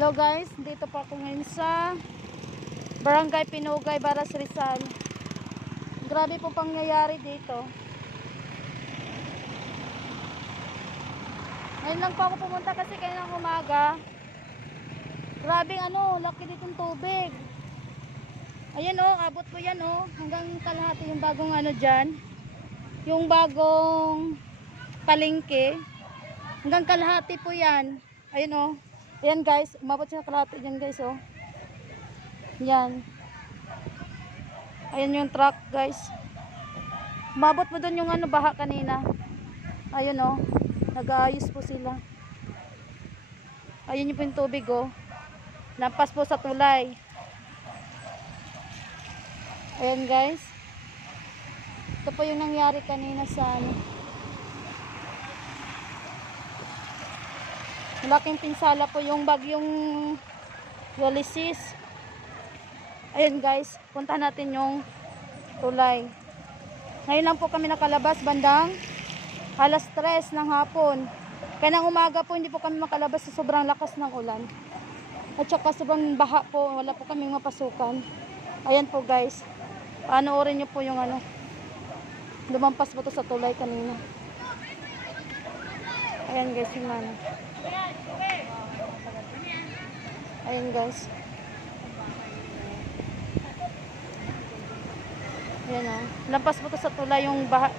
Hello guys, dito po ako ngayon sa Barangay Pinugay, Baras Rizal. Grabe po pangyayari dito. Ngayon lang po ako pumunta kasi kayo ng umaga. Grabe ano, laki ditong tubig. Ayan oh, abot po yan oh. Hanggang kalahati yung bagong ano dyan. Yung bagong palengke. Hanggang kalahati po yan. Ayun oh. Ayan guys, umabot siya kalahati dyan guys oh. Yan. Ayan yung truck guys. Umabot mo doon yung ano baha kanina. Ayun oh. Nag-aayos po sila. Ayun yung po yung tubig oh. Lampas po sa tulay. Ayan guys. Ito po yung nangyari kanina sa ano. Malaking pinsala po yung bagyong Ulysses. Ayun guys, punta natin yung tulay. Ngayon lang po kami nakalabas bandang alas 3 ng hapon. Kaya ng umaga po hindi po kami makalabas sa sobrang lakas ng ulan. At saka sobrang baha po, wala po kaming mapasukan. Ayan po guys. Panoorin nyo po yung ano. Lumampas po to sa tulay kanina. Ayan guys yung ano. Ayan guys. Ayan o. Lampas po to sa tulay yung baha.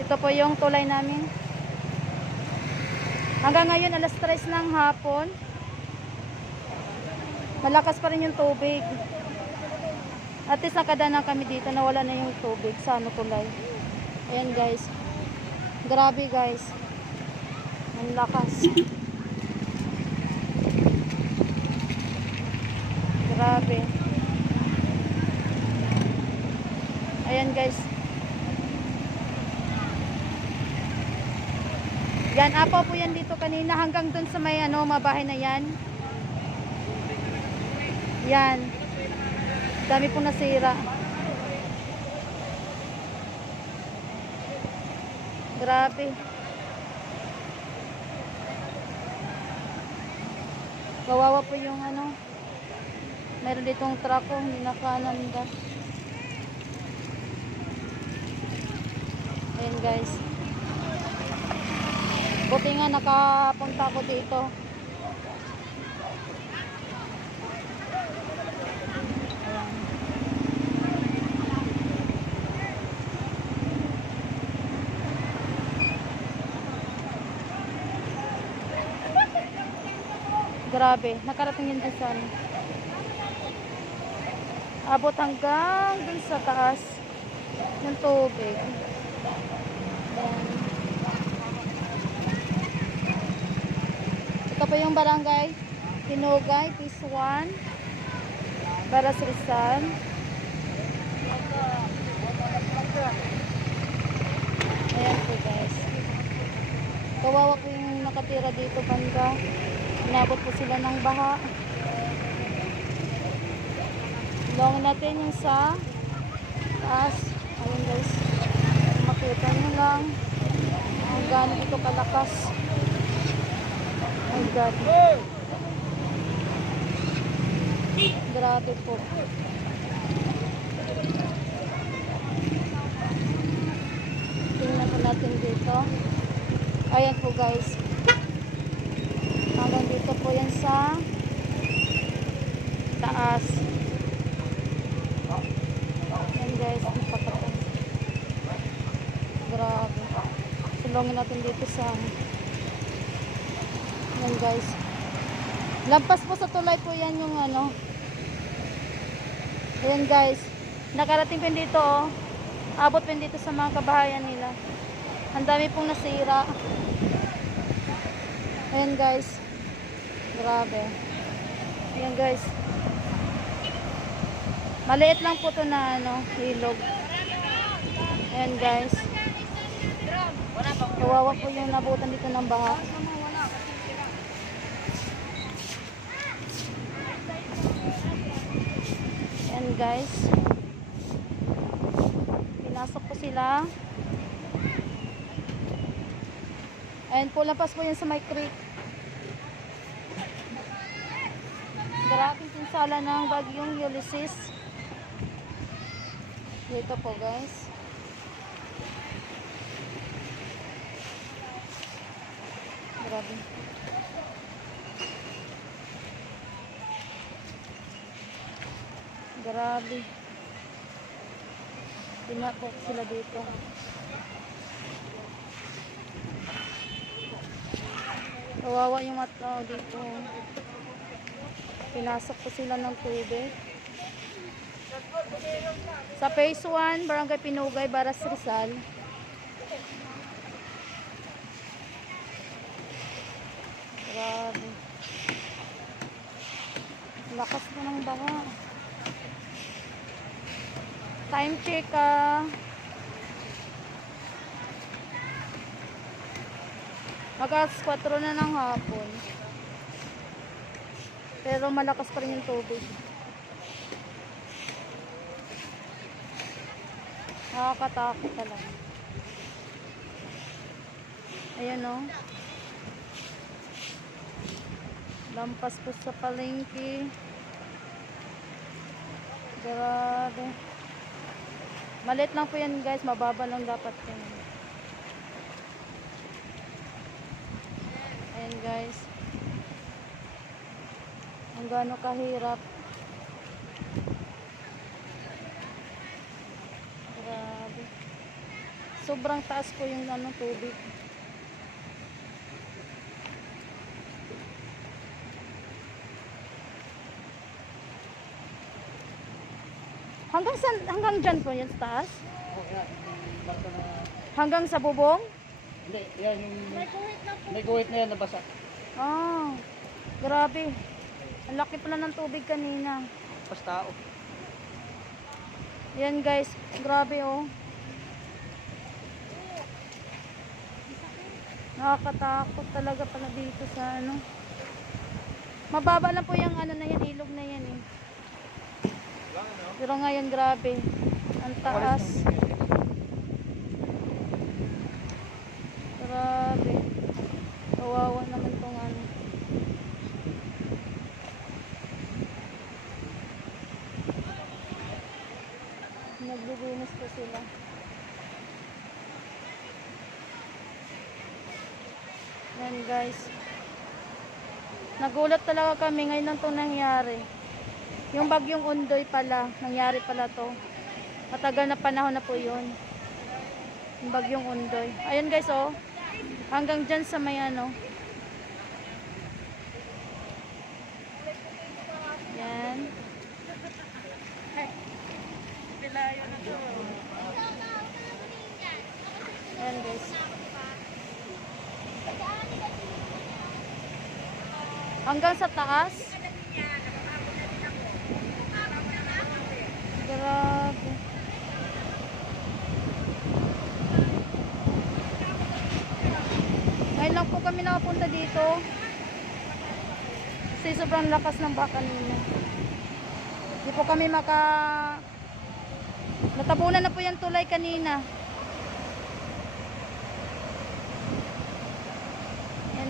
Ito po yung tulay namin. Hanggang ngayon alas 3 ng hapon. Malakas pa rin yung tubig. At least nakadana kami dito na wala na yung tubig sa ano tulay. Ayan guys. Grabe guys. Ang lakas. Grabe. Ayan guys. Yan, apaw po yan dito kanina hanggang dun sa may ano, mabahay na yan. Yan. Dami pong nasira. Grabe. Kawawa po yung ano. Meron ditong truck ko, hindi nakananda. Ayan guys. Buti nga nakapunta ako dito. Grabe, nakarating yun dun sa ano. Abot hanggang dun sa taas ng tubig. Ayan. Ito po yung barangay Tinugay, Peace 1 Baras Rizal Ayan po guys Kawawa po yung nakatira dito banda Inabot po sila ng baha Long natin yung sa taas Ayun guys Makita nyo lang Ang gano'n ito kalakas Oh God. Grabe po. Tingnan po natin dito. Ayan po guys. Yan sa taas. Ayan guys. Napakataas. Grabe. Sulongin natin dito sa yan guys. Lampas po sa tulay po yan yung ano. Ayan guys. Nakarating yun dito oh. Abot yun dito sa mga kabahayan nila. Ang dami pong nasira. Ayan guys. Grabe. Ayan guys. Maliit lang po to na ano, ilog. Ayan guys. Kawawa po yung nabutan dito ng baha. Ayan guys. Pinasok po sila. Ayan po, lampas po yan sa my creek. Grabe pinsala ng bagyong Ulysses. Dito po guys. Grabe. Grabe. Pinapok sila dito. Kawawa yung mga tao dito. Pinasok ko sila ng tubig. Sa phase 1, Barangay Pinugay, Baras Rizal. Grabe. Lakas na ng baha. Time check ah. Mag-alas 4 na ng hapon. Pero malakas pa rin yung tubig. Nakakatakot talaga. Ayan o. Lampas po sa palengke. Grabe. Malit lang po yan guys. Mababa lang dapat yan. Ayan guys. Gaano kahirap. Grabe. Sobrang taas po yung ano, tubig. Hanggang san, hanggang dyan po yan sa taas? Na... Hanggang sa bubong? Hindi, yan yung... May guhit na yan nabasa. Ah, grabe. Ang laki pala ng tubig kanina. Pas tao. Yan guys, grabe oh. Nakakatakot talaga pala dito sa ano. Mababa lang po yung ano na yan, ilog na yan eh. Pero ngayon grabe. Ang taas. Grabe. Kawawa naman tong ano. Po sila. Yan guys. Nagulat talaga kami ngayon lang itong nangyari. Yung bagyong undoy pala, nangyari pala to. Matagal na panahon na po yun. Yung bagyong undoy. Ayun guys oh. Hanggang dyan sa may ano. Yan. Ayan guys. Hanggang sa taas. Grabe. Ngayon lang po kami nakapunta dito. Kasi sobrang lakas ng baka nila. Hindi po kami maka... Natabunan na po yung tulay kanina.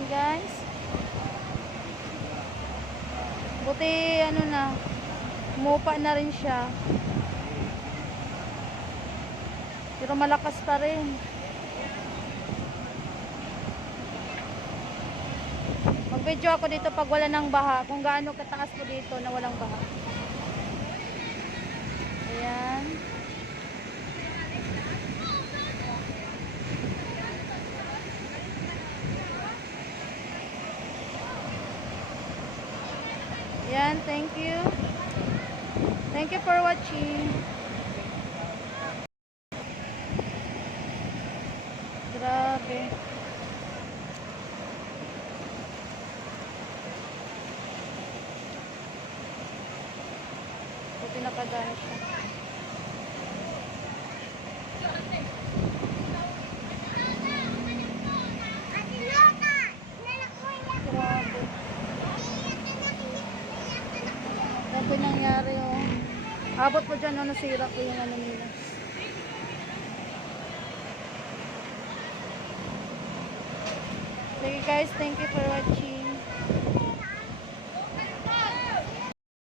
Yan guys. Buti ano na, umupa na rin siya. Pero malakas pa rin. Mag-video ako dito pag wala ng baha. Kung gaano kataas po dito na walang baha. Ayan. Yan, thank you. Thank you for watching. Grabe. Buti nakagana siya. Grabe. Yung nangyari. Abot po dyan, no, nasira po yung ano nila. Sige guys, thank you for watching.